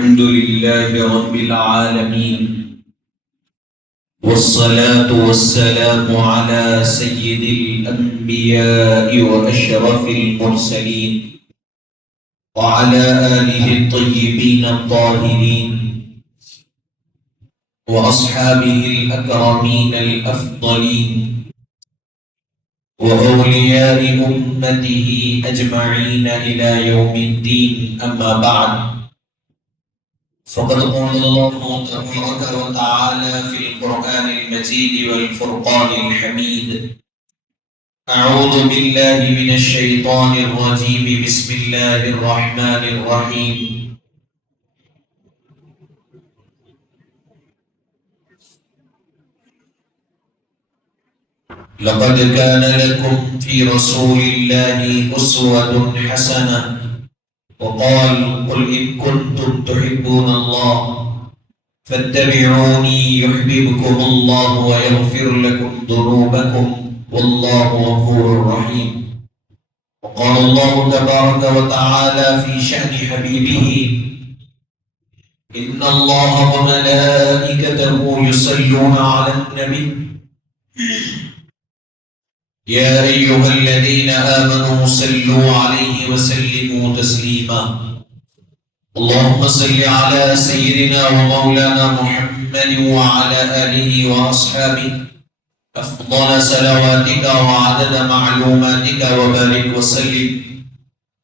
الحمد لله رب العالمين، والصلاة والسلام على سيد الأنبياء وأشرف المرسلين وعلى آله الطيبين الطاهرين وأصحابه الأكرمين الأفضلين وأولياء أمته أجمعين إلى يوم الدين. أما بعد، فقد قال الله تبارك وتعالى في القرآن المجيد والفرقان الحميد: أعوذ بالله من الشيطان الرجيم، بسم الله الرحمن الرحيم. لقد كان لكم في رسول الله أسوة حسنة. وقال: قل إن كنتم تحبون الله فاتبعوني يحببكم الله ويغفر لكم ذنوبكم والله غفور رحيم. وقال الله تبارك وتعالى في شأن حبيبه: إن الله وملائكته يصلون على النبي يا أيها الذين آمنوا صلوا عليه وسلموا تسليما. اللهم صل على سيدنا ومولانا محمد وعلى آله وأصحابه أفضل صلواتك وعدد معلوماتك، وبارك وسلم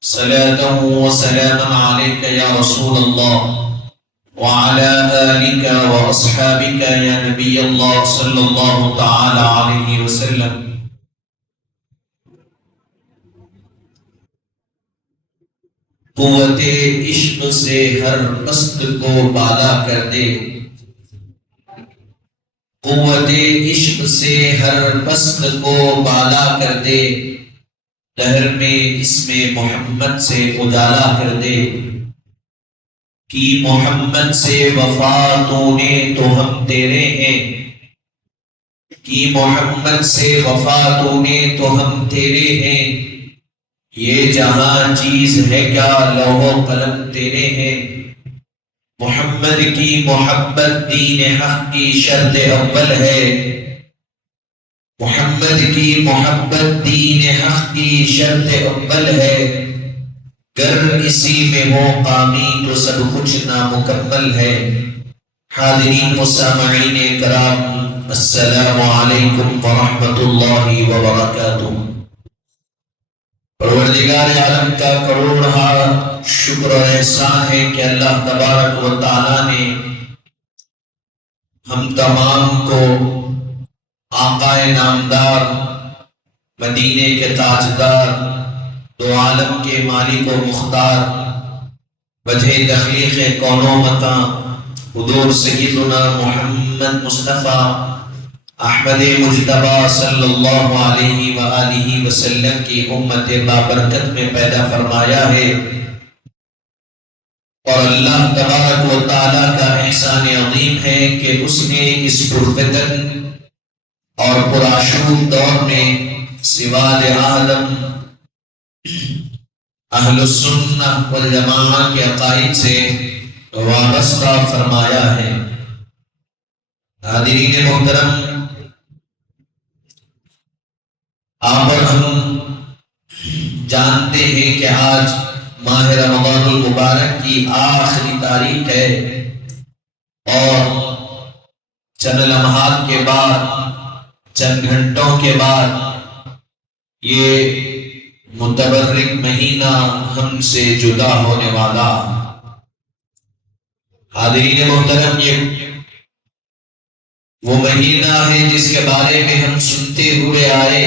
صلاة وسلاما عليك يا رسول الله وعلى آلك وأصحابك يا نبي الله صلى الله تعالى عليه وسلم. قوت عشق سے ہر پست کو بالا کر دے، قوت عشق سے ہر پست کو بالا کر دے، دہر میں اسم محمد سے اجالا کر دے. کی محمد سے وفا تو نے تو ہم تیرے ہیں، کی محمد سے وفا تو نے تو ہم تیرے ہیں. یہ جہاں چیز ہے کیا لوح و قلم تیرے ہیں. محمد کی محبت دین حق کی شرط اول ہے، محمد کی محبت دین حق کی شرط اول ہے. گر اسی میں ہو قامی تو سب کچھ نامکمل ہے. حاضرین و سامعین کرام، السلام علیکم ورحمۃ اللہ وبرکاتہ. پروردگار عالم کا کروڑہا شکر و احسان ہے کہ اللہ تبارک و تعالیٰ نے ہم تمام کو آقا نامدار، مدینے کے تاجدار، دو عالم کے مالک و مختار، وجہ تخلیق کون و مکان حضور سیدنا محمد مصطفیٰ احمد مجتبیٰ صلی اللہ علیہ وآلہ وسلم کی امت بابرکت میں پیدا فرمایا ہے. اور اللہ تبارک و تعالیٰ کا احسان عظیم ہے کہ اس نے اس پرفتن اور پرآشوب دور میں سواد عالم اہل السنہ والجماعہ کے عقائد سے وابستہ فرمایا ہے. حاضرین محترم، آپ اور ہم جانتے ہیں کہ آج ماہ رمضان المبارک کی آخری تاریخ ہے، اور چند لمحات کے بعد، چند گھنٹوں کے بعد یہ متبرک مہینہ ہم سے جدا ہونے والا. حاضرین محترم، یہ وہ مہینہ ہے جس کے بارے میں ہم سنتے ہوئے آئے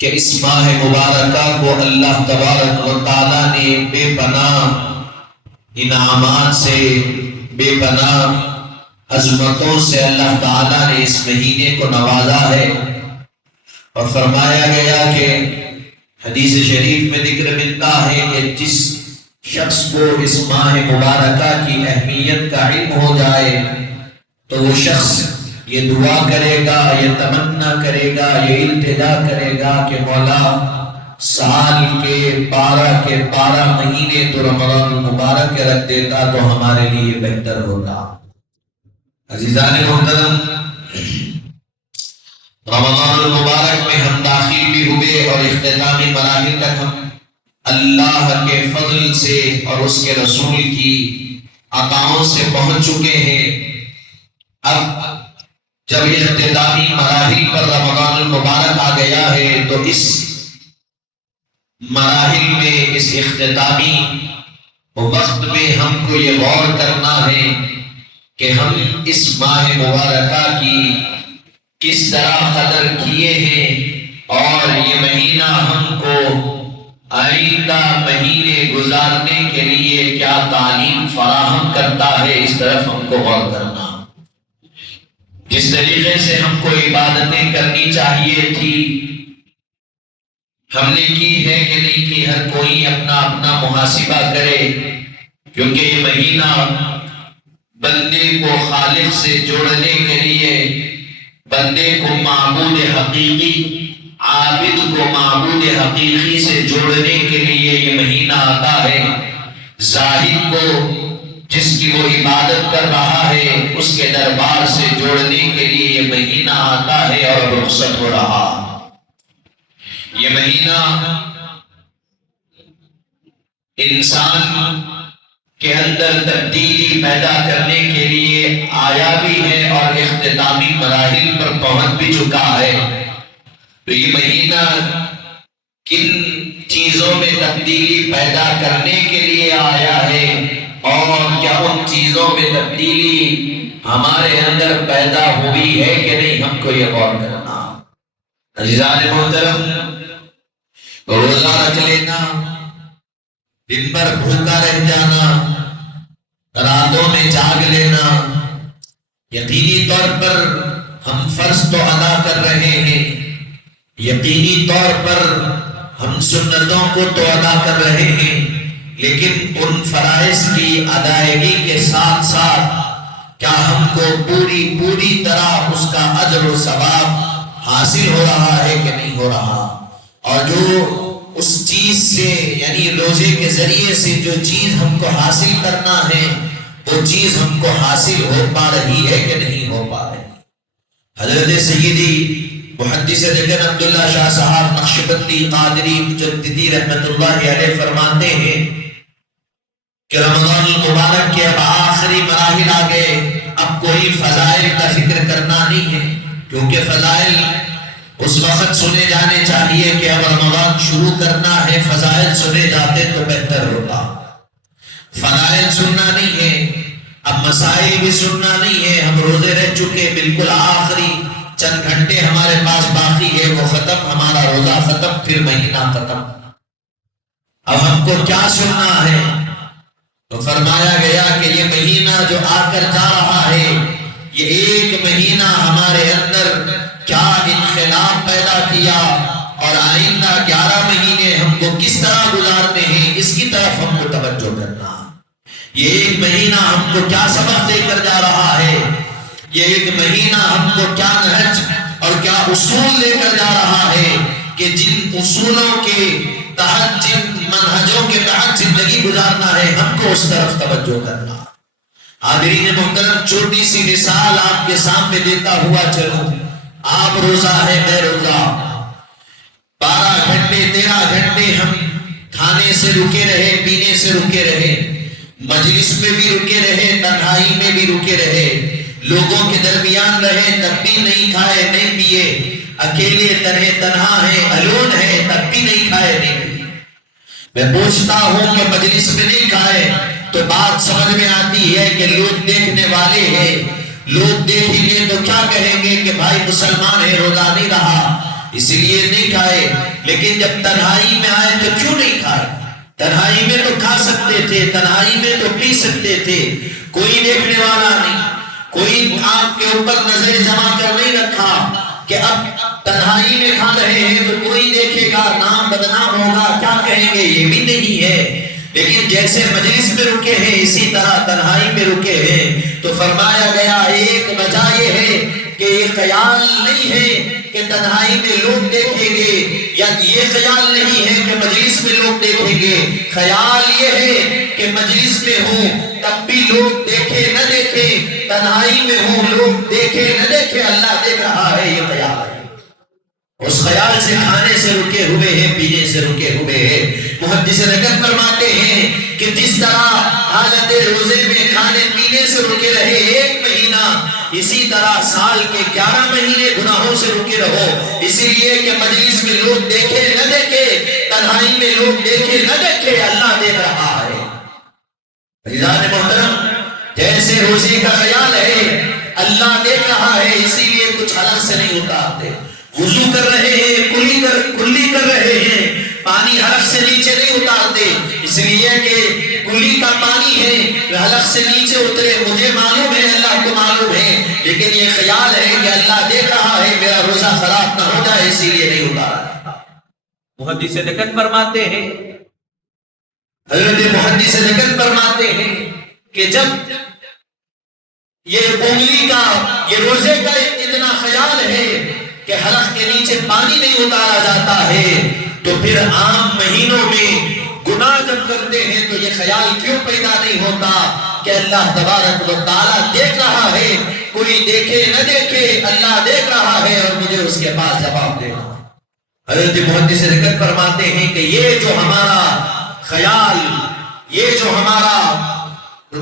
کہ اس ماہ مبارکہ کو اللہ تبارک و تعالیٰ نے بے پناہ انعامات سے، بے پناہ عظمتوں سے اللہ تعالیٰ نے اس مہینے کو نوازا ہے. اور فرمایا گیا کہ حدیث شریف میں ذکر ملتا ہے کہ جس شخص کو اس ماہ مبارکہ کی اہمیت کا علم ہو جائے تو وہ شخص یہ دعا کرے گا، یہ تمنا کرے گا، یہ التجا کرے گا کہ مولا سال کے 12 مہینے تو رمضان المبارک کے رکھ دیتا تو ہمارے لیے بہتر ہوتا۔ عزیزان محترم، رمضان المبارک میں ہم داخل بھی ہوئے اور اختتامی مراحل تک ہم اللہ کے فضل سے اور اس کے رسول کی عطاؤں سے پہنچ چکے ہیں۔ اب جب اختتامی مراحل پر رمضان المبارک آ گیا ہے تو اس مراحل میں، اس اختتامی وقت میں ہم کو یہ غور کرنا ہے کہ ہم اس ماہ مبارکہ کی کس طرح قدر کیے ہیں اور یہ مہینہ ہم کو آئندہ مہینے گزارنے کے لیے کیا تعلیم فراہم کرتا ہے، اس طرف ہم کو غور کرنا۔ جس طریقے سے ہم کو عبادتیں کرنی چاہیے تھی ہم نے کی ہے کہ نہیں کی، ہر کوئی اپنا اپنا محاسبہ کرے، کیونکہ یہ مہینہ بندے کو خالق سے جوڑنے کے لیے، بندے کو معبود حقیقی، عابد کو معبود حقیقی سے جوڑنے کے لیے یہ مہینہ آتا ہے۔ زاہد کو، جس کی وہ عبادت کر رہا ہے، اس کے دربار سے جوڑنے کے لیے یہ مہینہ آتا ہے اور رخصت ہو رہا۔ یہ مہینہ انسان کے اندر تبدیلی پیدا کرنے کے لیے آیا بھی ہے اور اختتامی مراحل پر پہنچ بھی چکا ہے۔ تو یہ مہینہ کن چیزوں میں تبدیلی پیدا کرنے کے لیے آیا ہے اور کیا ان چیزوں میں تبدیلی ہمارے اندر پیدا ہوئی ہے کہ نہیں، ہم کو یہ غور کرنا۔ عزیزان محترم، روزہ رکھ لینا، دن بھر بھوکا رہ جانا، راتوں میں جاگ لینا، یقینی طور پر ہم فرض تو ادا کر رہے ہیں، یقینی طور پر ہم سنتوں کو تو ادا کر رہے ہیں، لیکن ان فرائض کی ادائیگی کے ساتھ ساتھ کیا ہم کو پوری طرح اس کا اجر و ثواب حاصل ہو رہا ہے کہ نہیں ہو رہا؟ اور جو اس چیز سے، یعنی روزے کے ذریعے سے جو چیز ہم کو حاصل کرنا ہے، وہ چیز ہم کو حاصل ہو پا رہی ہے کہ نہیں ہو پا رہی؟ حضرت سیدی محدث لیکن عبداللہ شاہ صاحب نقشبندی قادری مجددی رحمت اللہ علیہ فرماتے ہیں کہ رمضان المبارک کے اب آخری مراحل آ گئے، اب کوئی فضائل کا ذکر کرنا نہیں ہے، کیونکہ فضائل اس وقت سنے جانے چاہیے کہ اب رمضان شروع کرنا ہے، فضائل سنے جاتے تو بہتر ہوتا۔ فضائل سننا نہیں ہے، اب مسائل بھی سننا نہیں ہے، ہم روزے رہ چکے، بالکل آخری چند گھنٹے ہمارے پاس باقی ہے، وہ ختم، ہمارا روزہ ختم، پھر مہینہ ختم۔ اب ہم کو کیا سننا ہے؟ تو فرمایا گیا کہ یہ مہینہ جو آ کر جا رہا ہے، یہ ایک مہینہ ہمارے اندر کیا انقلاب پیدا کیا اور آئندہ 11 مہینے ہم کو کس طرح گزارتے ہیں، اس کی طرف ہم کو توجہ کرنا۔ یہ ایک مہینہ ہم کو کیا سبق دے کر جا رہا ہے، یہ ایک مہینہ ہم کو کیا نہج اور کیا اصول لے کر جا رہا ہے کہ جن اصولوں کے تحت، جن منہجوں کے تحت زندگی گزارنا ہے، ہم کو اس طرف توجہ کرنا۔ حاضرین محترم، چھوٹی سی مثال آپ کے سامنے دیتا ہوا چلوں، آپ روزہ ہے، میں روزہ، 12 گھنٹے 13 گھنٹے ہم کھانے سے رکے رہے، پینے سے رکے رہے، مجلس میں بھی رکے رہے، تنہائی میں بھی رکے رہے، لوگوں کے درمیان رہے تب بھی نہیں کھائے نہیں پیے، اکیلے تنہا ہے، الون ہے، تب بھی نہیں کھائے نہیں پیے۔ میں پوچھتا ہوں کہ مجلس میں نہیں کھائے تو بات سمجھ میں آتی ہے کہ لوگ دیکھنے والے ہیں، لوگ دیکھیں گے تو کیا کہیں گے کہ بھائی مسلمان ہے، روزہ نہیں رہا، اس لیے نہیں کھائے۔ لیکن جب تنہائی میں آئے تو کیوں نہیں کھائے؟ تنہائی میں تو کھا سکتے تھے، تنہائی میں تو پی سکتے تھے، کوئی دیکھنے والا نہیں، کوئی آپ کے اوپر نظریں جما کر نہیں رکھا کہ اب تنہائی میں کھا رہے ہیں تو کوئی دیکھے گا، نام بدنام ہوگا، کیا کہیں گے، یہ بھی نہیں ہے۔ لیکن جیسے مجلس میں رکے ہیں اسی طرح تنہائی میں رکے ہیں، تو فرمایا گیا ایک وجہ یہ ہے کہ یہ خیال نہیں ہے کہ تنہائی میں لوگ دیکھیں گے، یا یہ خیال نہیں ہے کہ مجلس میں لوگ دیکھیں گے، خیال یہ ہے کہ مجلس میں ہوں تب بھی لوگ دیکھے نہ دیکھے، تنہائی میں ہوں لوگ دیکھے نہ دیکھے، اللہ دیکھ رہا ہے، یہ خیال ہے۔ اس خیال سے کھانے سے رکے ہوئے ہیں، پینے سے رکے ہوئے ہیں۔ محدث نقل فرماتے ہیں کہ جس طرح حالت روزے میں کھانے پینے سے رکے رہے 1 مہینہ، اسی طرح سال کے 11 مہینے گناہوں سے رکے رہو، اسی لیے کہ مجلس میں لوگ دیکھے نہ دیکھے، تنہائی میں لوگ دیکھے نہ دیکھے، اللہ دیکھ رہا ہے۔ عزیزان محترم، جیسے روزے کا خیال ہے اللہ دیکھ رہا ہے، اسی لیے کچھ حلق سے نہیں اتارتے، وضو کر رہے ہیں، کلی کر رہے ہیں، پانی حلق سے نیچے نہیں اتارتے، اس لیے کہ کلی کا پانی ہے، حلق سے نیچے اترے، مجھے معلوم ہے، اللہ کو معلوم ہے، لیکن یہ خیال ہے کہ اللہ دیکھ رہا ہے، میرا روزہ خراب نہ ہو جائے، اسی لیے نہیں اتارا۔ محدث نقل فرماتے ہیں، حضرت محدث نقل فرماتے ہیں کہ جب یہ انگلی کا، یہ روزے کا اتنا خیال ہے کہ حلق کے نیچے پانی نہیں اتارا جاتا ہے، تو پھر عام مہینوں میں گناہ جب کرتے ہیں تو یہ خیال کیوں پیدا نہیں ہوتا کہ اللہ تبارک و تعالیٰ دیکھ رہا ہے، کوئی دیکھے نہ دیکھے، اللہ دیکھ رہا ہے اور مجھے اس کے پاس جواب دینا ہے۔ حضرت محدث نقل فرماتے ہیں کہ یہ جو ہمارا خیال، یہ جو ہمارا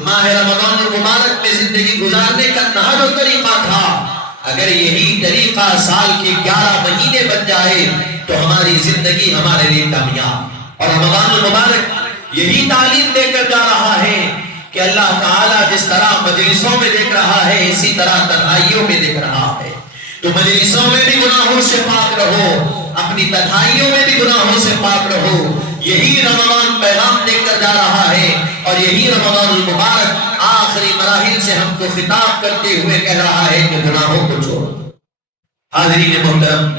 ماہ رمضان المبارک میں زندگی گزارنے کا نہج و طریقہ تھا، اگر یہی طریقہ سال کے 11 مہینے بن جائے تو ہماری زندگی ہمارے لیے کامیاب۔ اور رمضان المبارک یہی تعلیم دے کر جا رہا ہے کہ اللہ تعالیٰ جس طرح مجلسوں میں دیکھ رہا ہے، اسی طرح تنہائیوں میں دیکھ رہا ہے۔ تو مجلسوں میں بھی گناہوں سے پاک رہو، اپنی تنہائیوں میں بھی گناہوں سے پاک رہو، یہی رمضان پیغام دے کر جا رہا ہے، اور یہی رمضان المبارک آخری مراحل سے ہم کو خطاب کرتے ہوئے کہہ رہا ہے کہ گناہوں کو چھوڑو۔ حاضرین محترم،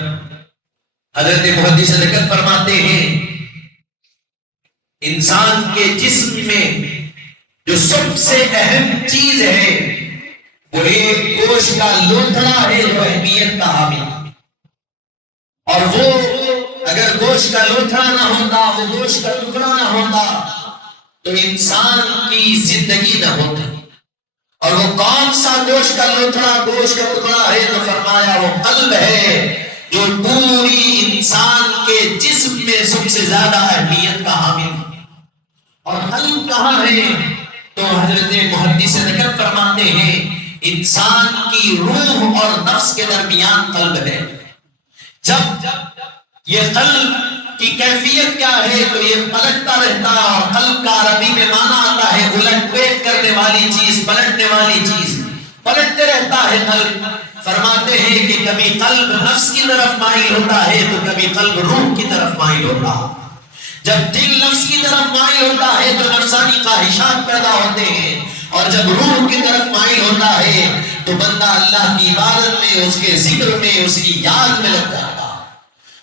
حضرت محدث نقل فرماتے ہیں انسان کے جسم میں جو سب سے اہم چیز ہے وہ ایک گوشت کا لوتھڑا ہے جو اہمیت کا حامل ہے، اور وہ اگر گوشت کا لوتھڑا نہ ہوتا، وہ گوشت کا ٹکڑا نہ ہوتا تو انسان کی زندگی نہ ہوتی۔ اور وہ کون سا گوشت کا لوتھڑا، گوشت کا ٹکڑا ہے؟ تو فرمایا وہ قلب ہے، جو پوری انسان کے جسم میں سب سے زیادہ اہمیت کا حامل ہے۔ اور قلب کہاں ہے؟ تو حضرت محدث نقل فرماتے ہیں انسان کی روح اور نفس کے درمیان قلب ہے۔ جب یہ قلب کی کیفیت کیا ہے تو یہ پلٹتا رہتا ہے، اور قلب کا عربی میں معنی آتا ہے الٹ پلٹ کرنے والی چیز، پلٹنے والی چیز، پلٹتے رہتا ہے قلب۔ فرماتے ہیں کہ کبھی قلب نفس کی طرف مائل ہوتا ہے تو کبھی قلب روح کی طرف مائل ہوتا ہے۔ جب دل نفس کی طرف مائل ہوتا ہے تو نفسانی خواہشات پیدا ہوتے ہیں، اور جب روح کی طرف مائل ہوتا ہے تو بندہ اللہ کی عبادت میں، اس کے ذکر میں، اس کی یاد میں لگ جاتا ہے۔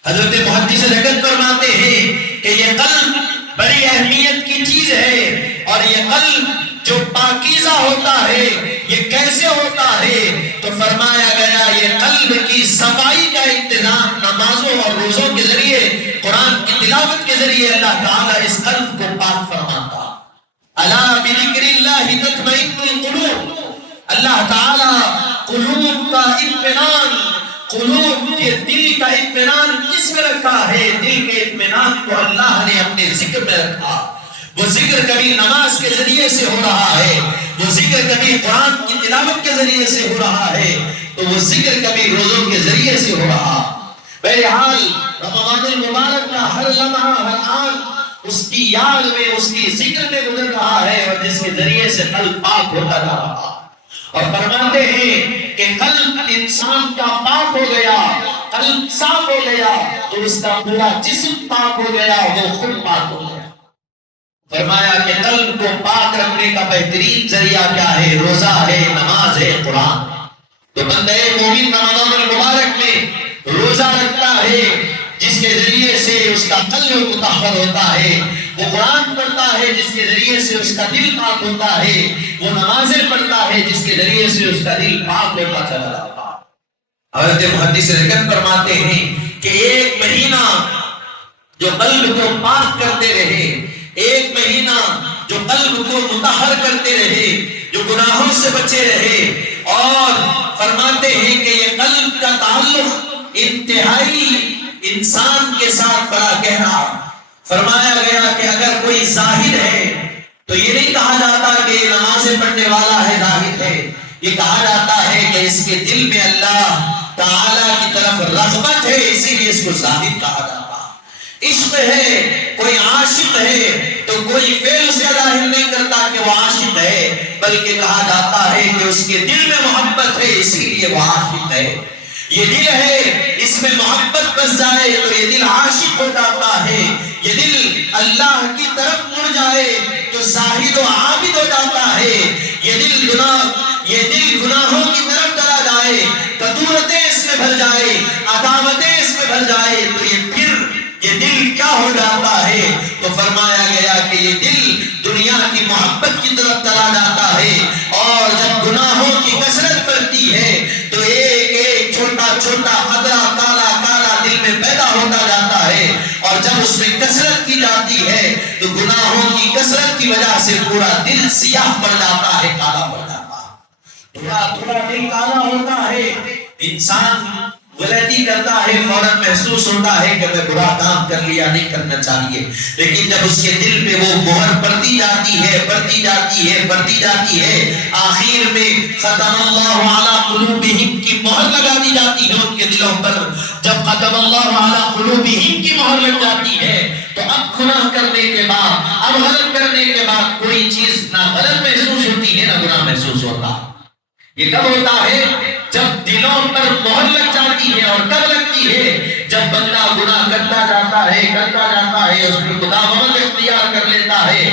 حضرت محدث نقل فرماتے ہیں کہ یہ قلب بڑی اہمیت کی چیز ہے، اور یہ قلب جو پاکیزہ ہوتا ہے یہ کیسے ہوتا ہے؟ تو فرمایا گیا یہ قلب کی صفائی کا انتظام نمازوں اور روزوں کے ذریعے، قرآن کی تلاوت کے ذریعے اللہ تعالیٰ اس قلب کو پاک فرماتا۔ الا بذکر اللہ تطمئن القلوب، اللہ تعالیٰ قلوب کا اطمینان، قلوب کے دل کا اطمینان کس میں رکھا ہے؟ دل کے اطمینان کو اللہ نے اپنے ذکر میں رکھا۔ وہ ذکر کبھی نماز کے ذریعے سے ہو رہا ہے، وہ ذکر کبھی قرآن کی تلاوت کے ذریعے سے ہو رہا ہے، تو وہ ذکر کبھی روزوں کے ذریعے سے ہو رہا۔ بہرحال رمضان المبارک کا ہر لمحہ، ہر آن اس کی یاد میں، اس کی ذکر میں گزر رہا ہے، اور جس کے ذریعے سے قلب پاک ہوتا جا رہا۔ اور فرماتے ہیں کہ قلب انسان کا پاک ہو گیا، قلب صاف ہو گیا تو اس کا پورا جسم پاک ہو گیا، وہ خود پاک ہو گیا۔ فرمایا کہ قلب کو پاک رکھنے کا بہترین ذریعہ کیا ہے؟ روزہ ہے، نماز ہے، قرآن۔ تو بندہ مومن رمضان المبارک میں روزہ رکھتا ہے جس کے ذریعے سے اس کا قلب مطہر ہوتا ہے، وہ قرآن پڑھتا ہے جس کے ذریعے سے اس کا دل پاک ہوتا ہے، وہ نمازیں پڑھتا ہے جس کے ذریعے سے اس کا دل پاک ہوتا چلا جاتا ہے۔ حضرت محدث رکن فرماتے ہیں کہ ایک مہینہ جو قلب کو پاک کرتے رہے، ایک مہینہ جو قلب کو مطہر کرتے رہے، جو گناہوں سے بچے رہے، اور فرماتے ہیں کہ یہ قلب کا تعلق انتہائی انسان کے ساتھ بڑا گہرا۔ فرمایا گیا کہ اگر کوئی زاہد ہے تو یہ نہیں کہا جاتا کہ یہ نمازیں پڑھنے والا ہے زاہد ہے، یہ کہا جاتا ہے کہ اس کے دل میں اللہ تعالیٰ کی طرف رغبت ہے، اسی لیے اس کو زاہد کہا جاتا۔ عشق ہے، کوئی عاشق ہے تو کوئی فعل اس کا ظاہر نہیں کرتا کہ وہ عاشق ہے، بلکہ کہا جاتا ہے کہ اس کے دل میں محبت ہے، اسی لیے وہ عاشق ہے۔ یہ دل ہے، اس میں محبت بس جائے تو یہ دل عاشق ہو جاتا ہے، یہ دل اللہ کی طرف مڑ جائے تو زاہد و عابد ہو جاتا ہے، یہ دل گناہوں کی طرف چلا جائے، کدورتیں اس میں بھر جائے، عداوتیں اس میں بھر جائے تو یہ دل کیا ہو جاتا ہے؟ تو فرمایا گیا کہ یہ دل دنیا کی محبت کی طرف چلا جاتا ہے، اور جب گناہوں کی کثرت بڑھتی ہے تو ایک چھوٹا چھوٹا قطرہ کالا کالا دل میں پیدا ہوتا جاتا ہے، اور جب اس میں کثرت کی جاتی ہے تو گناہوں کی کثرت کی وجہ سے پورا دل سیاہ پڑ جاتا ہے، کالا پڑ جاتا ہے، تھوڑا دل کالا ہوتا ہے، انسان غلطی کرتا ہے، فوراً محسوس ہوتا ہے کہ میں برا کام کر لیا، نہیں کرنا چاہیے، لیکن جب اس کے دل پہ وہ مہر پڑتی جاتی ہے، بڑھتی جاتی ہے، بڑھتی جاتی ہے، آخر میں ختم اللہ علی قلوبہم کی مہر لگا دی جاتی ہے ان کے دلوں پر۔ جب ختم اللہ علی قلوبہم کی مہر لگ جاتی ہے تو اب گناہ کرنے کے بعد، اب غلط کرنے کے بعد کوئی چیز نہ غلط محسوس ہوتی ہے نہ گناہ محسوس ہوتا۔ یہ کب ہوتا ہے؟ جب دلوں پر مہر لگ جاتی ہے، اور کب لگتی ہے؟ جب بندہ گناہ کرتا جاتا ہے، اس میں مداومت اختیار کر لیتا ہے،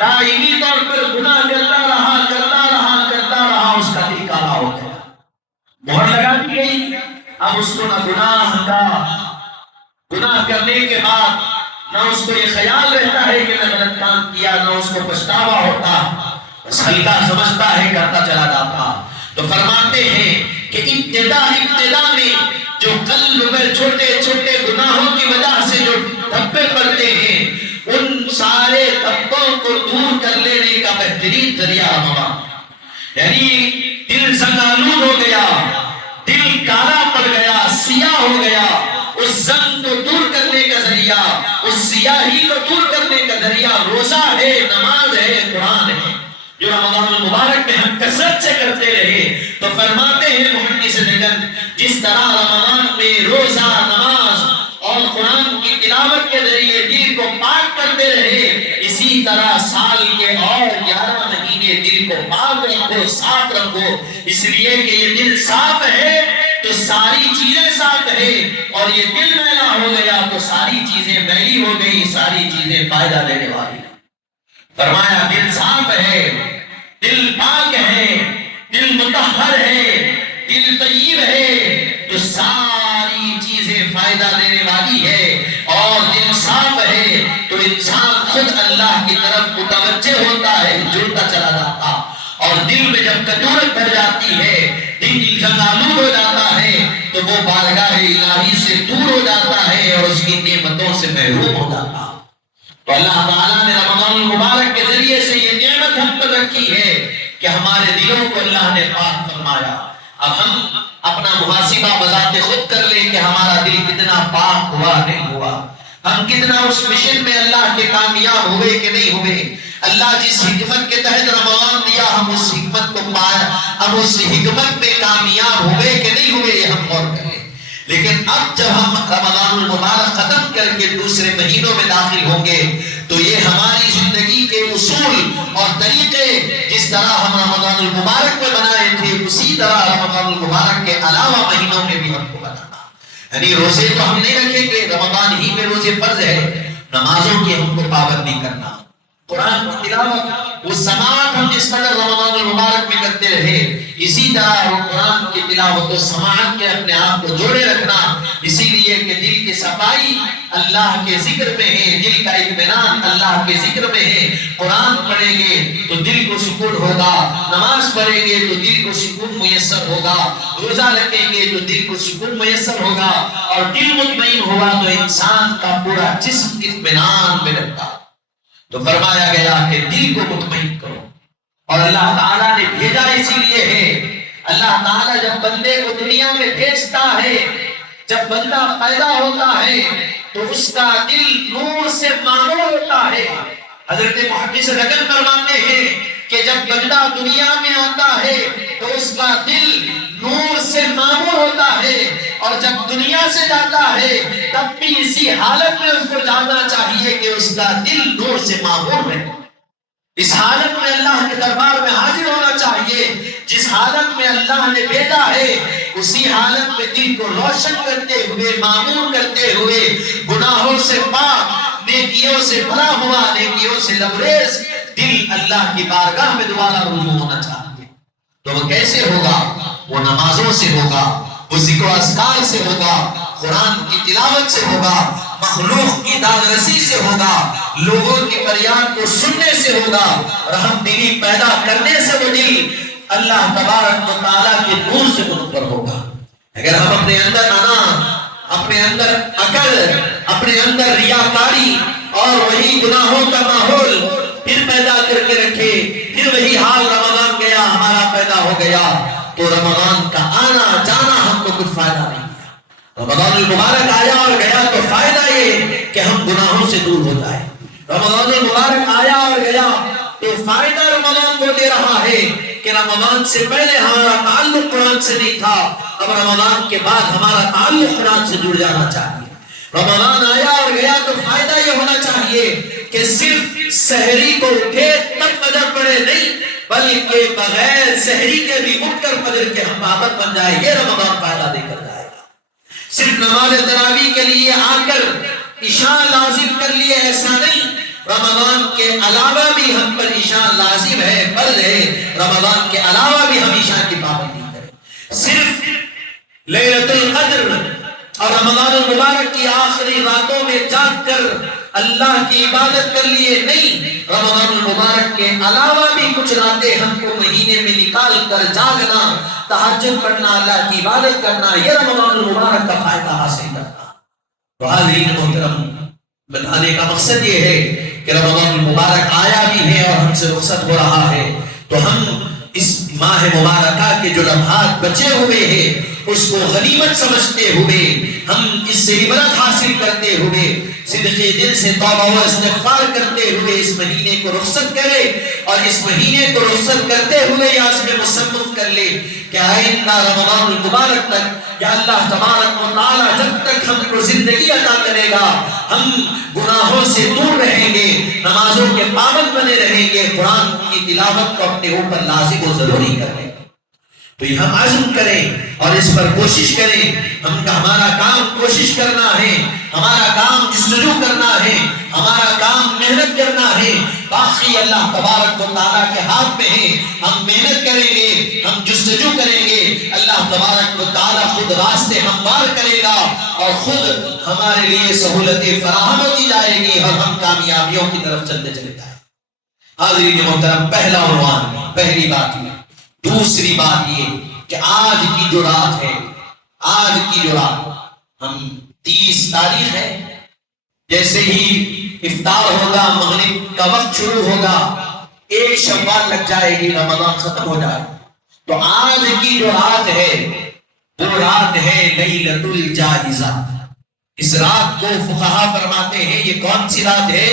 دائمی طور پر گناہ کرتا رہا، اس کا دل کالا ہو گیا، مہر لگا دی گئی، اب اس کو نہ گناہ کرنے کے بعد نہ اس کو یہ خیال رہتا ہے کہ میں غلط کام کیا، نہ اس کو پچھتاوا ہوتا، بس ہلکا سمجھتا ہے، کرتا چلا جاتا۔ تو فرماتے ہیں کہ ابتدا میں جو قلب میں چھوٹے چھوٹے گناہوں کی وجہ سے جو دھبے پڑتے ہیں، ان سارے دھبوں کو دور کر لینے کا بہترین ذریعہ رمضان، یعنی دل زنگآلود ہو گیا، دل کالا پڑ گیا، سیاہ ہو گیا، اس زنگ کو دور کرنے کا ذریعہ، اس سیاہی کو دور کرنے کا ذریعہ روزہ ہے، نماز ہے، قرآن ہے، جو رمضان المبارک میں ہم کثرت سے کرتے رہے۔ تو فرماتے ہیں محدث رکن، جس طرح رمضان میں روزہ، نماز اور قرآن کی تلاوت کے ذریعے دل کو پاک کرتے رہے، اسی طرح سال کے اور 11 مہینے دل کو پاک رکھو، صاف رکھو، اس لیے کہ یہ دل صاف ہے تو ساری چیزیں صاف ہے، اور یہ دل میلا ہو گیا تو ساری چیزیں میلی ہو گئی، ساری چیزیں فائدہ دینے والی۔ فرمایا دل صاف ہے، دل پاک ہے، دل مطہر ہے، دل طیب ہے تو ساری چیزیں فائدہ دینے والی ہے، اور دل صاف ہے تو انسان خود اللہ کی طرف متوجہ ہوتا ہے، جڑتا چلا جاتا، اور دل میں جب کدورت بھر جاتی ہے، دل زنگآلود ہو جاتا ہے تو وہ بارگاہ الہی سے دور ہو جاتا ہے اور اس کی نعمتوں سے محروم ہو جاتا۔ تو اللہ تعالیٰ نے رمضان المبارک کے ذریعے سے یہ نعمت ہم پر رکھی ہے کہ ہمارے دلوں کو اللہ نے پاک فرمایا۔ اب ہم اپنا محاسبہ بذات خود کر لیں کہ ہمارا دل کتنا پاک ہوا نہیں ہوا، ہم کتنا اس مشن میں اللہ کے کامیاب ہوئے کہ نہیں ہوئے۔ اللہ جس حکمت کے تحت رمضان دیا، ہم اس حکمت کو پایا، ہم اس حکمت میں کامیاب ہوئے کہ نہیں ہوئے، یہ ہم غور کریں۔ لیکن اب جب ہم رمضان المبارک ختم کر کے دوسرے مہینوں میں داخل ہوں گے تو یہ ہماری زندگی کے اصول اور طریقے جس طرح ہم رمضان المبارک میں بنائے تھے، اسی طرح رمضان المبارک کے علاوہ مہینوں میں بھی ہم کو بنانا، یعنی روزے تو ہم نہیں رکھیں گے، رمضان ہی میں روزے فرض ہے، نمازوں کی ہم کو پابندی کرنا، قرآن کی تلاوت، وہ سماعت ہم جس قدر رمضان المبارک میں کرتے رہے، اسی طرح وہ قرآن کی تلاوت و سماعت کے اپنے آپ کو جوڑے رکھنا، اسی لیے کہ دل کے صفائی اللہ کے ذکر میں ہے، دل کا اطمینان اللہ کے ذکر میں ہے۔ قرآن پڑھیں گے تو دل کو سکون ہوگا، نماز پڑھیں گے تو دل کو سکون میسر ہوگا، روزہ رکھیں گے تو دل کو سکون میسر ہوگا، اور دل مطمئن ہوا تو انسان کا پورا جسم اطمینان میں رہتا۔ تو فرمایا گیا کہ دل کو مطمئن کرو، اور اللہ تعالیٰ نے بھیجا اسی لیے ہے۔ اللہ تعالیٰ جب بندے کو دنیا میں بھیجتا ہے، جب بندہ پیدا ہوتا ہے تو اس کا دل نور سے معمور ہوتا ہے۔ حضرت محدث رجب فرماتے ہیں کہ جب بندہ دنیا میں آتا ہے تو اس کا دل نور سے معمور ہوتا ہے، اور جب دنیا سے جاتا ہے تب بھی اسی حالت میں اس کو جانا چاہیے کہ اس کا دل نور سے معمور ہے۔ اس حالت میں اللہ کے دربار میں حاضر ہونا چاہیے، جس حالت میں اللہ نے بھیجا ہے اسی حالت میں دل کو روشن کرتے ہوئے، معمور کرتے ہوئے، گناہوں سے پاک، نیکیوں سے بھرا ہوا، نیکیوں سے لبریز دل اللہ کی بارگاہ میں دوبارہ رجوع ہونا چاہیے۔ تو وہ کیسے ہوگا؟ وہ نمازوں سے ہوگا، وہ ذکر و اذکار سے ہوگا، قرآن کی تلاوت سے ہوگا، مخلوق کی داد رسی سے ہوگا، لوگوں کی فریاد کو سننے سے ہوگا، رحم دلی پیدا کرنے سے وہ دل اللہ تبارک و تعالیٰ کے نور سے منور ہوگا۔ اگر ہم اپنے اندر انا، اپنے اندر عقل، اپنے اندر ریاکاری اور وہی گناہوں کا ماحول پھر پیدا کر کے رکھے، پھر وہی حال رمضان گیا ہمارا پیدا ہو گیا، تو رمضان کا آنا جانا ہم کو کچھ فائدہ نہیں ہے۔ رمضان المبارک آیا اور گیا تو فائدہ یہ کہ ہم گناہوں سے دور ہو جائیں۔ رمضان المبارک آیا اور گیا تو فائدہ رمضان کو دے رہا ہے کہ رمضان سے پہلے ہمارا تعلق قرآن سے نہیں تھا، اب رمضان کے بعد ہمارا تعلق قرآن سے جڑ جانا چاہیے۔ رمضان آیا اور گیا تو فائدہ یہ ہونا چاہیے کہ صرف سحری کو اٹھے تب فجر پڑے نہیں، بلکہ بغیر سحری کے بھی اٹھ کر فجر کے ہم پابند بن جائے، یہ رمضان فائدہ دے کر جائے گا۔ صرف نماز تراویح کے لیے آ کر عشاء لازم کر لیے ایسا نہیں، رمضان کے علاوہ بھی ہم پر عشاء لازم ہے، فرض ہے، رمضان کے علاوہ بھی ہم عشاء کی پابندی کریں۔ صرف لیلۃ القدر اور رمضان المبارک کی آخری راتوں میں جاگ کر اللہ کی عبادت کر لیے نہیں، رمضان المبارک کے علاوہ بھی کچھ راتیں ہم کو مہینے میں نکال کر جاگنا، تہجد پڑھنا، اللہ کی عبادت کرنا، یہ رمضان المبارک کا فائدہ حاصل کرنا۔ تو حاضرین محترم، بتانے کا مقصد یہ ہے کہ رمضان المبارک آیا بھی ہے اور ہم سے رخصت ہو رہا ہے، تو ہم اس ماہ مبارکہ کے جو لمحات بچے ہوئے ہیں اس کو غنیمت سمجھتے ہوئے، ہم اس سے عبرت حاصل کرتے ہوئے، صدقے دل سے توبہ و استغفار کرتے ہوئے اس مہینے کو رخصت کرے، اور اس مہینے کو رخصت کرتے ہوئے یہ عزم مصمم کر لے کہ آئندہ رمضان المبارک تک یا اللہ تبارک و تعالی جب تک ہم کو زندگی عطا کرے گا ہم گناہوں سے دور رہیں گے، نمازوں کے پابند بنے رہیں گے، قرآن کی تلاوت کو اپنے اوپر لازم و ضروری کریں گے۔ تو یہ ہم عزم کریں اور اس پر کوشش کریں۔ ہمارا کام کوشش کرنا ہے، ہمارا کام جستجو کرنا ہے، ہمارا کام محنت کرنا ہے، باقی اللہ تبارک و تعالیٰ کے ہاتھ میں ہے۔ ہم محنت کریں گے، ہم جستجو کریں گے، اللہ تبارک و تعالیٰ خود راستے ہموار کرے گا اور خود ہمارے لیے سہولتیں فراہم کی جائے گی اور ہم کامیابیوں کی طرف چلتے چلے جائیں۔ حاضرین محترم، پہلا عنوان، پہلی بات یہ۔ دوسری بات یہ کہ آج کی جو رات ہے، آج کی جو رات، ہم 30 تاریخ ہے، جیسے ہی افطار ہوگا، مغرب کا وقت شروع ہوگا، 1 شوال لگ جائے گی، رمضان ختم ہو جائے۔ تو آج کی جو رات ہے وہ رات ہے لیلۃ الجائزہ۔ اس رات کو فقہا فرماتے ہیں یہ کون سی رات ہے؟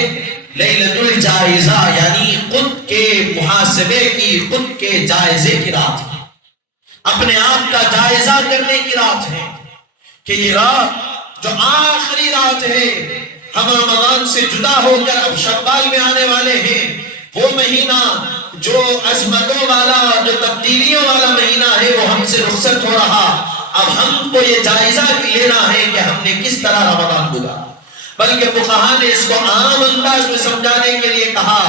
لیلۃ الجائزہ، یعنی خود کے محاسبے کی، خود کے جائزے کی رات ہے، اپنے آپ کا جائزہ کرنے کی رات ہے کہ یہ رات جو آخری رات ہے، ہم رمضان سے جدا ہو کر اب شوال میں آنے والے ہیں، وہ مہینہ جو عظمتوں والا، جو تبدیلیوں والا مہینہ ہے، وہ ہم سے رخصت ہو رہا۔ اب ہم کو یہ جائزہ لینا ہے کہ ہم نے کس طرح رمضان گزارا۔ بلکہ فقہا نے اس کو عام انداز میں سمجھانے کے لیے کہا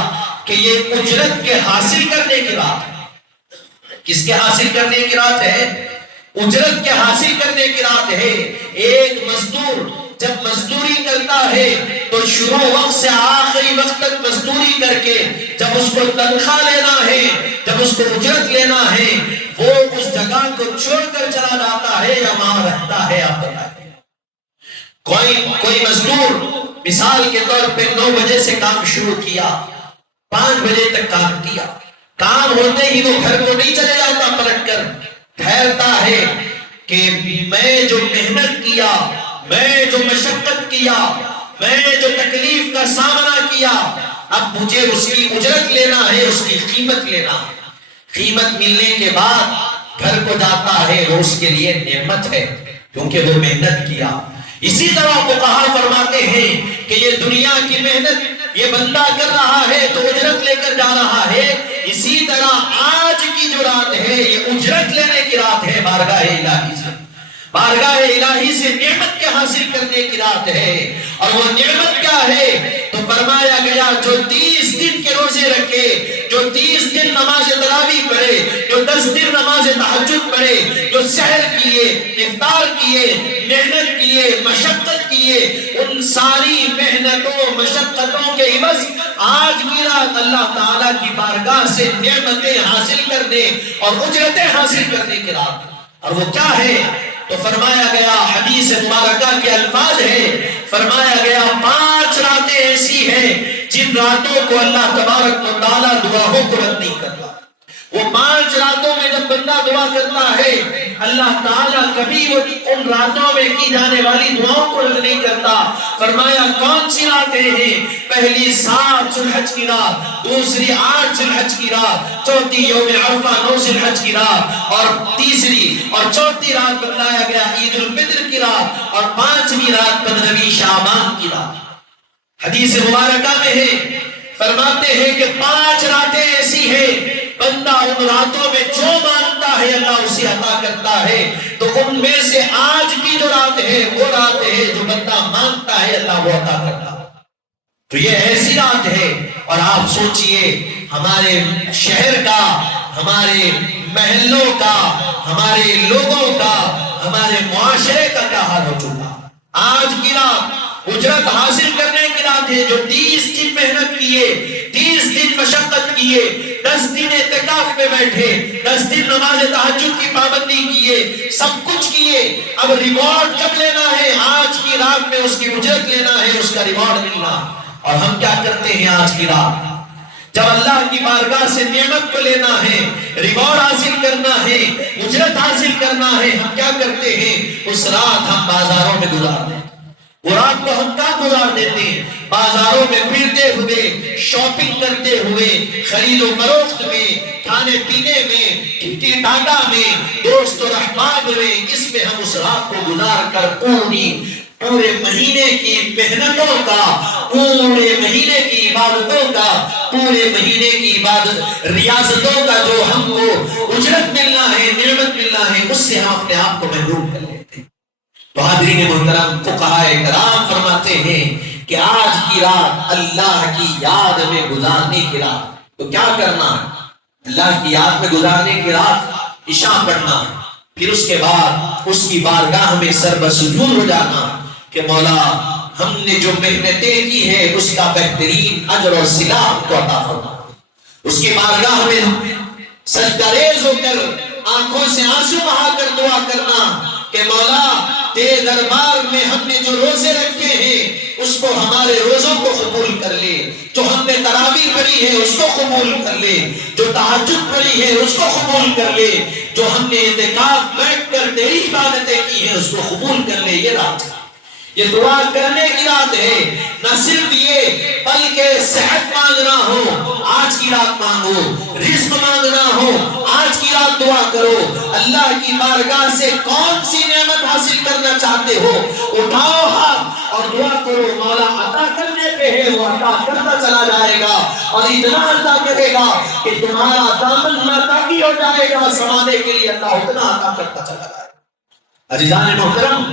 کہ یہ اجرت کے حاصل کرنے کی رات ہے۔ کس کے حاصل کرنے کی رات ہے؟ اجرت کے حاصل کرنے کی رات ہے۔ ایک مزدور جب مزدوری کرتا ہے تو شروع وقت سے آخری وقت تک مزدوری کر کے جب اس کو تنخواہ لینا ہے، جب اس کو اجرت لینا ہے، وہ اس جگہ کو چھوڑ کر چلا جاتا ہے یا وہاں رہتا ہے؟ آپ بتائیں۔ کوئی مزدور مثال کے طور پہ 9 بجے سے کام شروع کیا، 5 بجے تک کام کیا، کام ہوتے ہی وہ گھر کو نہیں چلے جاتا پلٹ کر، ٹھہرتا ہے کہ میں جو محنت کیا، میں جو مشقت کیا، میں جو تکلیف کا سامنا کیا، اب مجھے اس کی اجرت لینا ہے، اس کی قیمت لینا ہے۔ قیمت ملنے کے بعد گھر کو جاتا ہے، وہ اس کے لیے نعمت ہے کیونکہ وہ محنت کیا۔ اسی طرح فقہا فرماتے ہیں کہ یہ دنیا کی محنت یہ بندہ کر رہا ہے تو اجرت لے کر جا رہا ہے، اسی طرح آج کی جو رات ہے یہ اجرت لینے کی رات ہے بارگاہ الہی سے، بارگاہ الہی سے نعمت کے حاصل کرنے کی رات ہے۔ اور وہ نعمت کیا ہے؟ تو فرمایا گیا جو 30 دن کے روزے رکھے، جو 30 دن نماز تراویح پڑھے، جو 10 دن نماز تہجد پڑھے، جو سحر کیے، افطار کیے، محنت کیے، مشقت کیے، ان ساری محنتوں مشقتوں کے عوض آج کی رات اللہ تعالیٰ کی بارگاہ سے نعمتیں حاصل کرنے اور اجرتیں حاصل کرنے کی رات۔ اور وہ کیا ہے؟ تو فرمایا گیا، حدیث مبارکہ کے الفاظ ہیں، فرمایا گیا 5 راتیں ایسی ہیں جن راتوں کو اللہ تبارک و تعالیٰ دعاؤں کو رد نہیں کرتا۔ وہ 5 راتوں میں جب بندہ دعا کرتا ہے اللہ تعالیٰ کبھی ان راتوں میں کی جانے والی دعاؤں کو رد نہیں کرتا۔ فرمایا کون سی راتیں ہیں؟ پہلی 7 ذی الحج کی رات، دوسری 8 ذی الحج کی رات، چوتھی یوم عرفہ 9 ذی الحج کی رات، اور تیسری اور چوتھی رات بتلایا گیا عید الفطر کی رات، اور 5ویں رات 15ویں شعبان کی رات۔ حدیث مبارکہ میں ہے، فرماتے ہیں کہ 5 راتیں ایسی ہیں بندہ ان راتوں میں جو مانگتا ہے اللہ اسے عطا کرتا ہے، تو ان میں سے آج کی جو رات ہے وہ رات ہے جو بندہ مانگتا ہے اللہ وہ عطا کرتا ہے۔ تو یہ ایسی رات ہے، اور آپ سوچئے ہمارے شہر کا، ہمارے محلوں کا، ہمارے لوگوں کا، ہمارے معاشرے کا کیا حال ہو چکا۔ آج کی رات اجرت حاصل کرنے کی رات ہے، جو 30 دن محنت کیے، 30 دن مشقت کیے، 10 دن اعتکاف میں بیٹھے، 10 دن نماز تہجد کی پابندی کیے، سب کچھ کیے، اب ریوارڈ جب لینا ہے آج کی رات میں اس کی اجرت لینا ہے، اس کا ریوارڈ ملنا۔ اور ہم کیا کرتے ہیں آج کی رات جب اللہ کی بارگاہ سے نعمت کو لینا ہے، ریوارڈ حاصل کرنا ہے، اجرت حاصل کرنا ہے، ہم کیا کرتے ہیں؟ اس رات ہم بازاروں میں گزارتے ہیں، وہ رات کو ہم کیا گزار دیتے ہیں؟ بازاروں میں پھرتے ہوئے، شاپنگ کرتے ہوئے، خرید و فروخت میں، کھانے پینے میں، ٹھٹی ٹاٹا میں، دوست و احباب میں، اس میں ہم اس رات کو گزار کر پورے مہینے کی محنتوں کا، پورے مہینے کی عبادتوں کا، پورے مہینے کی عبادت ریاضتوں کا جو ہم کو اجرت ملنا ہے، نعمت ملنا ہے، اس سے ہم اپنے آپ کو محروم کر لیتے ہیں۔ تو حاضرین محترم، فقہائے کرام فرماتے ہیں کہ آج کی رات اللہ کی یاد میں گزارنے کی رات۔ تو کیا کرنا ہے؟ اللہ کی یاد میں گزارنے کی رات عشاء پڑھنا، پھر اس کے بعد اس کی بارگاہ میں سر بسجود ہو جانا کہ مولا ہم نے جو محنتیں کی ہیں اس کا بہترین اجر اور صلہ کو عطا فرما۔ اس کی بارگاہ میں سجدہ ریز ہو کر آنکھوں سے آنسو بہا کر دعا کرنا کہ مولا تیرے دربار میں ہم نے جو روزے رکھے ہیں اس کو، ہمارے روزوں کو قبول کر لے، جو ہم نے تراویح پڑھی ہے اس کو قبول کر لے، جو تہجد پڑھی ہے اس کو قبول کر لے، جو ہم نے اعتکاف بیٹھ کر تیری عبادتیں کی ہیں اس کو قبول کر لے۔ یہ رات ہے، یہ دعا کرنے کی رات ہے۔ نہ صرف یہ بلکہ صحت مانگنا ہو آج کی رات مانگو، رزق مانگنا ہو آج کی رات دعا کرو، اللہ کی بارگاہ سے کون سی نعمت حاصل کرنا چاہتے ہو اٹھاؤ ہاتھ اور دعا کرو، مولا عطا کرنے پہ ہے وہ عطا کرتا چلا جائے گا، اور اتنا عطا کرے گا کہ تمہارا دامن ناکافی ہو جائے گا، سنبھالنے کے لیے اللہ اتنا عطا کرتا چلا جائے گا۔ عزیزان محترم،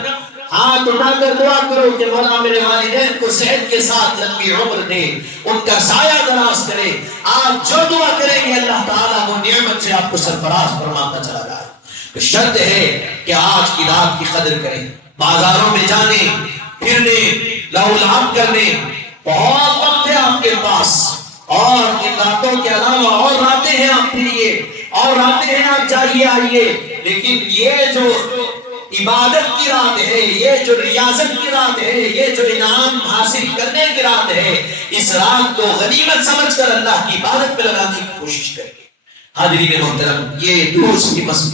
ہاتھ اٹھا کر دعا کرو کہ مولا میرے والدین کو صحت کے ساتھ لمبی عمر دے، ان کا سایہ دراز کرے۔ آپ جو دعا کریں گے اللہ تعالیٰ وہ نعمت سے آپ کو سرفراز فرماتا چلا جائے۔ تو شرط ہے کہ آج کی رات کی قدر کریں، بازاروں میں جانے، پھرنے، لہو لعب کرنے، بہت وقت ہے آپ کے پاس، اور ان راتوں کے علاوہ اور راتیں ہیں آپ پھریے، اور راتیں ہیں آپ جائیے آئیے، لیکن یہ جو عبادت کی رات ہے، یہ جو ریاضت کی رات ہے، یہ جو انعام حاصل کرنے کی رات ہے، اس رات کو غنیمت سمجھ کر اللہ کی عبادت پہ لگانے کی کوشش کریں۔ حاضرین محترم، یہ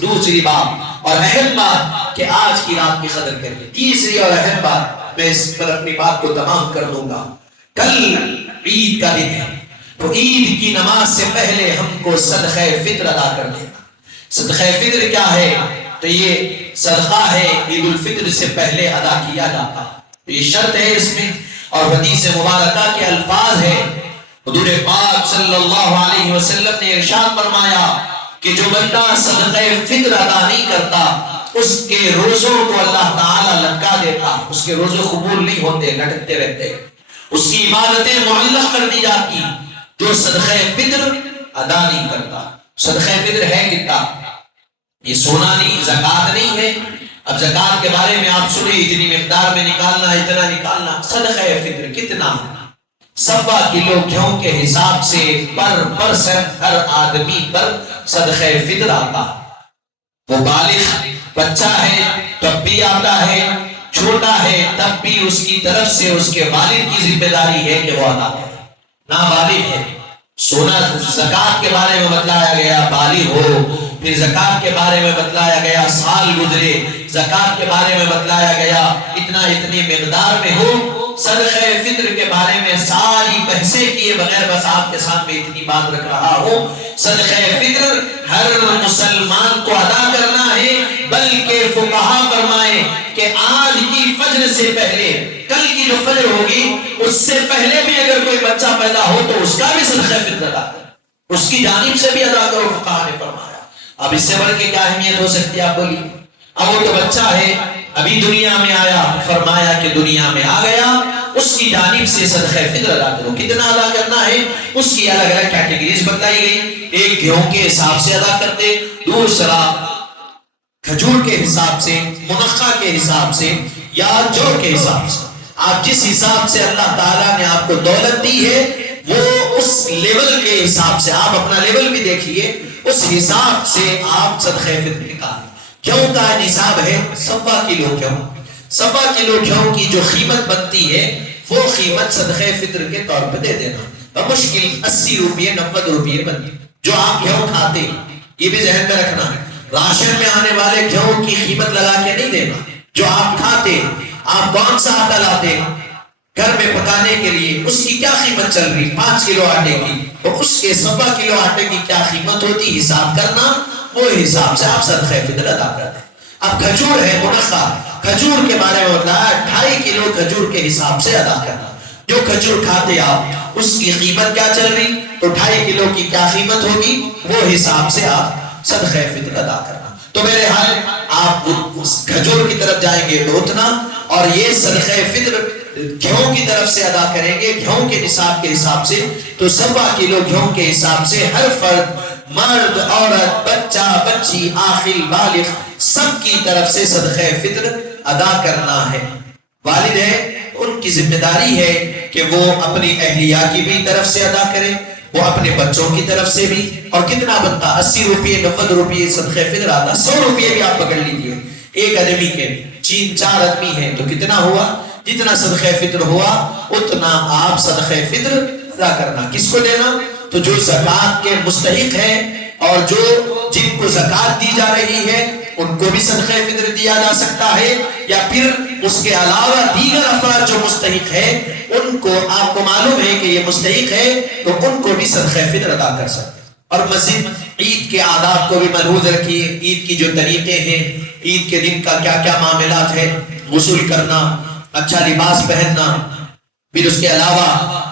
دوسری بات اور اہم بات کہ آج کی رات کی قدر کریں۔ تیسری اور اہم بات، میں اس پر اپنی بات کو تمام کر دوں گا، کل عید کا دن ہے، تو عید کی نماز سے پہلے ہم کو صدقہ فطر ادا کر دینا۔ صدقہ فطر کیا ہے؟ تو یہ صدقہ ہے، عید الفطر سے پہلے ادا کیا جاتا ہے، یہ شرط ہے اس میں، اور حدیث مبارکہ کے الفاظ ہے، حضور پاک صلی اللہ علیہ وسلم نے ارشاد فرمایا کہ جو بندہ صدقہ فطر ادا نہیں کرتا، اس کے روزوں کو اللہ تعالیٰ لٹکا دیتا، اس کے روزے قبول نہیں ہوتے، لٹکتے رہتے، اس کی عبادتیں معلق کر دی جاتی، جو صدقہ فطر ادا نہیں کرتا۔ صدقہ فطر ہے کتنا؟ یہ سونا نہیں، زکوٰۃ نہیں ہے۔ اب زکوٰۃ کے بارے میں آپ سنیں، اتنی مقدار میں نکالنا، اتنا نکالنا۔ صدقہ فطر کتنا؟ 1.25 کلو گیہوں کے حساب سے پر سر ہر آدمی پر صدقہ فطر آتا۔ وہ بالغ بچہ ہے تب بھی آتا ہے، چھوٹا ہے تب بھی اس کی طرف سے اس کے والد کی ذمہ داری ہے کہ وہ ادا کرے۔ نابالغ ہے، سونا زکوٰۃ کے بارے میں بتلایا گیا بالغ ہو، پھر زکوٰۃ کے بارے میں بتلایا گیا سال گزرے، زکوٰۃ کے بارے میں بتلایا گیا اتنی مقدار میں ہو۔ صدقہ فطر کے بارے میں ساری بحثیں کیے بغیر بس آپ کے سامنے اتنی بات رکھ رہا ہوں، صدقہ فطر ہر مسلمان کو ادا کرنا ہے، بلکہ فقہا فرمائے کہ آج کی فجر سے پہلے، کل کی جو فجر ہوگی اس سے پہلے بھی اگر کوئی بچہ پیدا ہو تو اس کا بھی صدقہ فطر ادا کرو، اس کی جانب سے بھی ادا کرو، فقہا نے فرمایا۔ اب اس سے بڑھ کے کیا اہمیت ہو سکتی ہے آپ بولیے؟ اب وہ تو بچہ ہے، ابھی دنیا میں آیا، فرمایا کہ دنیا میں آ گیا، اس کی جانب سے صدقہ فطر ادا کرو۔ کتنا ادا کرنا ہے؟ اس کی الگ الگ کیٹیگریز بتائی گئی، ایک گیہوں کے حساب سے ادا کرتے، دوسرا کھجور کے حساب سے، منقع کے حساب سے، یا جوڑ کے حساب سے۔ آپ جس حساب سے اللہ تعالیٰ نے آپ کو دولت دی ہے وہ اس لیول کے حساب سے، آپ اپنا لیول بھی دیکھیے، اس حساب سے آپ صدقہ فطر نکالیں۔ گیہوں کا نصاب ہے 1.25 کلو گیہوں، 1.25 کلو گیہوں کی جو قیمت بنتی ہے وہ قیمت صدقہ فطر کے طور پہ دے دینا، بمشکل 80 روپے 90 روپے بنتی، جو آپ گیہوں کھاتے ہیں، یہ بھی ذہن میں رکھنا ہے، راشن میں آنے والے گیہوں کی قیمت لگا کے نہیں دینا، جو آپ کھاتے ہیں، آپ کون سا آٹا لاتے ہیں گھر میں پکانے کے لیے، اس کی کیا قیمت چل رہی، 5 کلو آٹے کی، تو اس کے 1.25 کلو آٹے کی کیا قیمت ہوتی، حساب کرنا، وہ حساب سے آپ صدقہ فطر ادا کرتے ہیں۔ اب کھجور ہے منقع، کھجور کے بارے میں بتایا 2.5 کلو کھجور کے حساب سے ادا کرنا، جو کھجور کھاتے آپ اس کی قیمت کیا چل رہی، تو 2.5 کلو کی کیا قیمت ہوگی، وہ حساب سے آپ صدقہ فطر ادا کرنا۔ تو میرے حال آپ اس کھجور کی طرف جائیں گے تو اتنا، اور یہ صدقہ فطر گیہوں کی طرف سے ادا کریں گے گیہوں کے نصاب کے حساب سے، تو 1.25 کلو گیہوں کے حساب سے ہر فرد، مرد، عورت، بچہ، بچی، عاقل، بالغ، سب کی طرف سے صدقہ فطر ادا کرنا ہے۔ والد ہے ان کی ذمہ داری ہے کہ وہ اپنی اہلیہ کی بھی طرف سے ادا کرے، وہ اپنے بچوں کی طرف سے بھی، اور کتنا بنتا، 80 روپے 90 روپے صدقہ فطر آتا، 100 روپے بھی آپ پکڑ لیجیے ایک آدمی کے، 4 آدمی ہیں تو کتنا ہوا، جتنا صدقہ فطر ہوا اتنا آپ صدقہ فطر ادا کرنا۔ کس کو دینا؟ تو جو زکوٰۃ کے مستحق ہیں، اور جو جن کو زکوٰۃ دی جا رہی ہے ان کو بھی صدقہ فطر دیا جا سکتا ہے، یا پھر اس کے علاوہ دیگر افراد جو مستحق ہیں ان کو، آپ کو معلوم ہے کہ یہ مستحق ہے تو ان کو بھی صدقہ فطر ادا کر سکتے ہیں۔ اور مزید عید کے آداب کو بھی ملحوظ رکھیے، عید کی جو طریقے ہیں، عید کے دن کا کیا کیا معاملات ہے، غسل کرنا، اچھا لباس پہننا، پھر اس کے علاوہ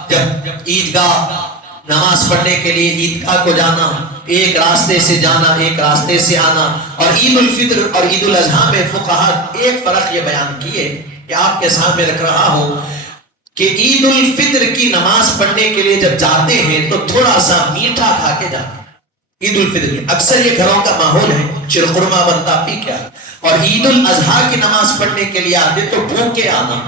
جب عیدگاہ نماز پڑھنے کے لیے عیدگاہ کو جانا، ایک راستے سے جانا ایک راستے سے آنا۔ اور عید الفطر اور عید الاضحیٰ میں فقہا ایک فرق یہ بیان کیے کہ آپ کے سامنے رکھ رہا ہوں کہ عید الفطر کی نماز پڑھنے کے لیے جب جاتے ہیں تو تھوڑا سا میٹھا کھا کے جاتے ہیں۔ عید الفطر کی اکثر یہ گھروں کا ماحول ہے، شیرخرما بنتا پی کیا، اور عید الاضحیٰ کی نماز پڑھنے کے لیے آتے تو بھوکے آنا،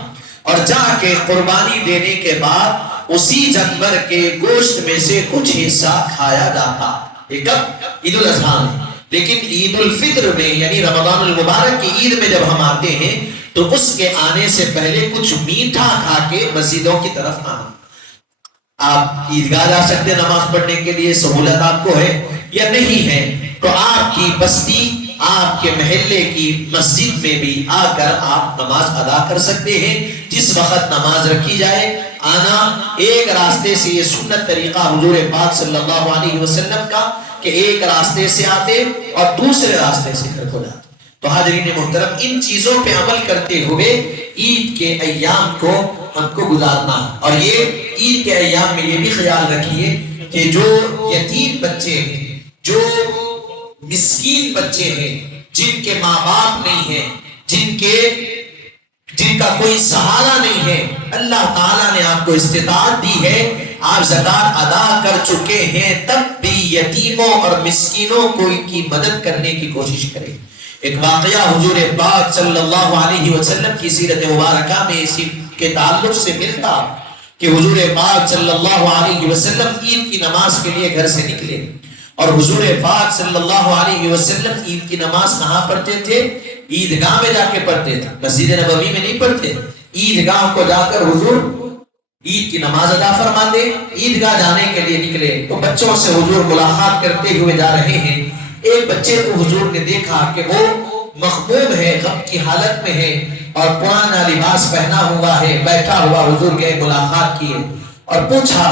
اور جا کے قربانی دینے کے بعد اسی جانور کے گوشت میں سے کچھ حصہ کھایا جاتا. یہ کب؟ عید الاضحیٰ میں. لیکن عید الفطر میں یعنی رمضان المبارک کی عید میں جب ہم آتے ہیں تو اس کے آنے سے پہلے کچھ میٹھا کھا کے مسجدوں کی طرف آنا. آپ عیدگاہ جا سکتے نماز پڑھنے کے لیے، سہولت آپ کو ہے یا نہیں ہے تو آپ کی بستی، آپ کے محلے کی مسجد میں بھی آ کر آپ نماز ادا کر سکتے ہیں. جس وقت نماز رکھی جائے آنا. ایک راستے سے، یہ سنت طریقہ حضور پاک صلی اللہ علیہ وسلم کا کہ ایک راستے سے آتے اور دوسرے راستے سے گھر کو جاتے. تو حاضرین محترم، ان چیزوں پہ عمل کرتے ہوئے عید کے ایام کو ہم کو گزارنا ہے. اور یہ عید کے ایام میں یہ بھی خیال رکھیے کہ جو یتیم بچے ہیں، جو مسکین بچے ہیں، جن کے ماں باپ نہیں ہیں، جن کا کوئی سہارا نہیں ہے، اللہ تعالیٰ نے آپ کو استطاعت دی ہے، آپ زکات ادا کر چکے ہیں، تب بھی یتیموں اور مسکینوں کو کی مدد کرنے کی کوشش کریں. ایک واقعہ حضور پاک صلی اللہ علیہ وسلم کی سیرت مبارکہ میں اسی کے تعلق سے ملتا کہ حضور پاک صلی اللہ علیہ وسلم عید کی نماز کے لیے گھر سے نکلے. اور حضور پاک صلی اللہ علیہ وسلم عید کی نماز کہاں پڑھتے تھے؟ عیدگاہ میں جا کے پڑھتے تھے، مسجد نبوی میں نہیں پڑھتے. عیدگاہ کو جا کر حضور عید کی نماز ادا فرماتے. عیدگاہ جانے کے لیے نکلے تو بچوں سے حضور ملاقات کرتے ہوئے جا رہے ہیں. ایک بچے کو حضور نے دیکھا کہ وہ مخموم ہے، غم کی حالت میں ہے اور پرانا لباس پہنا ہوا ہے، بیٹھا ہوا. حضور کے ملاقات کیے اور پوچھا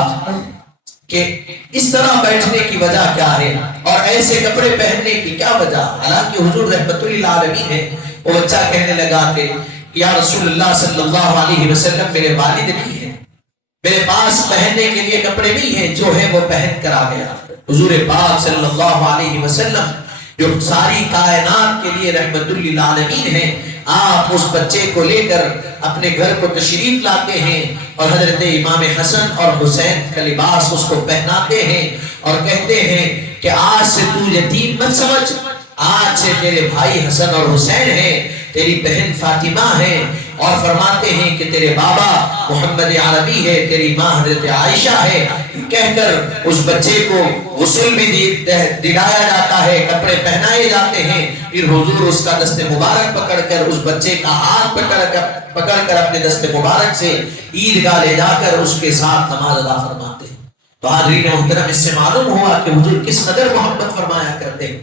کہ اس طرح بیٹھنے کی وجہ کیا ہے اور ایسے کپڑے پہننے کی کیا وجہ. حالانکہ حضور رحمت للعالمین ہے. وہ بچہ کہنے لگا کہ یا رسول اللہ صلی اللہ علیہ وسلم، میرے والد نہیں ہے، میرے پاس پہننے کے لیے کپڑے نہیں ہیں، جو ہے وہ پہن کر آ گیا. حضور پاک صلی اللہ علیہ وسلم جو ساری کائنات کے لیے رحمت للعالمین ہیں، آپ اس بچے کو لے کر اپنے گھر کو تشریف لاتے ہیں اور حضرت امام حسن اور حسین کا لباس اس کو پہناتے ہیں اور کہتے ہیں کہ آج سے تو یتیم مت سمجھ، آج سے تیرے بھائی حسن اور حسین ہیں، تیری بہن فاطمہ ہے. اور فرماتے ہیں کہ تیرے بابا محمد عربی ہے، تیری ماں حضرت عائشہ ہے. کہہ کر اس بچے کو غسل بھی دلایا جاتا ہے، کپڑے پہنائے جاتے ہیں. پھر حضور اس کا دست مبارک پکڑ کر، اس بچے کا ہاتھ پکڑ کر اپنے دست مبارک سے عیدگاہ لے جا کر اس کے ساتھ نماز ادا فرماتے ہیں. تو حاضرین محترم، اس سے معلوم ہوا کہ حضور کس قدر محبت فرمایا کرتے ہیں.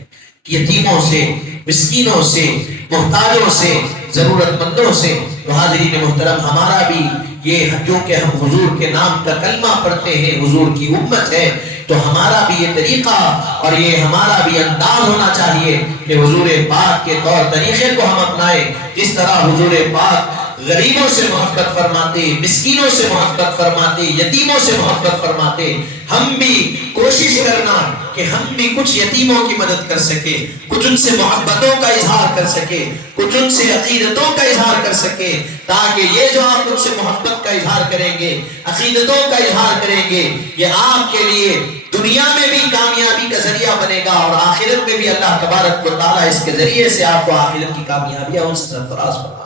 یتیموں سے، مسکینوں سے، محتاجوں سے، ضرورت مندوں سے. تو حاضرین محترم، ہمارا بھی یہ، کیونکہ ہم حضور کے نام کا کلمہ پڑھتے ہیں، حضور کی امت ہے، تو ہمارا بھی یہ طریقہ اور یہ ہمارا بھی انداز ہونا چاہیے کہ حضور پاک کے طور طریقے کو ہم اپنائیں. جس طرح حضور پاک غریبوں سے محبت فرماتے، مسکینوں سے محبت فرماتے، یتیموں سے محبت فرماتے، ہم بھی کوشش کرنا کہ ہم بھی کچھ یتیموں کی مدد کر سکے، کچھ ان سے محبتوں کا اظہار کر سکے، کچھ ان سے عقیدتوں کا اظہار کر سکے، تاکہ یہ جو آپ ان سے محبت کا اظہار کریں گے، عقیدتوں کا اظہار کریں گے، یہ آپ کے لیے دنیا میں بھی کامیابی کا ذریعہ بنے گا اور آخرت میں بھی اللہ تبارک و تعالیٰ اس کے ذریعے سے آپ کو آخرت کی کامیابیاں ان سے سرفراز فرمائے.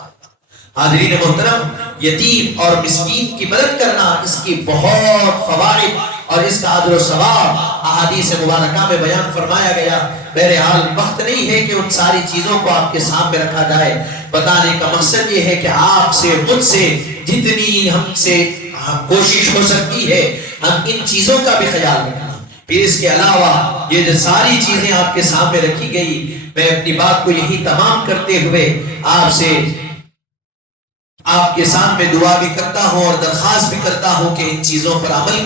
حاضرین محترم، یتیم اور مسکین کی مدد کرنا، اس کی بہت فوائد اور اس کا اجر و ثواب احادیث مبارکہ میں بیان فرمایا گیا. بہرحال وقت نہیں ہے کہ ان ساری چیزوں کو آپ کے سامنے رکھا جائے. بتانے کا مقصد یہ ہے کہ آپ سے، مجھ سے جتنی ہم سے کوشش ہو سکتی ہے، ہم ان چیزوں کا بھی خیال رکھنا. پھر اس کے علاوہ یہ جو ساری چیزیں آپ کے سامنے رکھی گئی، میں اپنی بات کو یہی تمام کرتے ہوئے آپ کے سامنے دعا بھی کرتا ہوں اور درخواست بھی کرتا ہوں کہ ان چیزوں پر عمل کریں.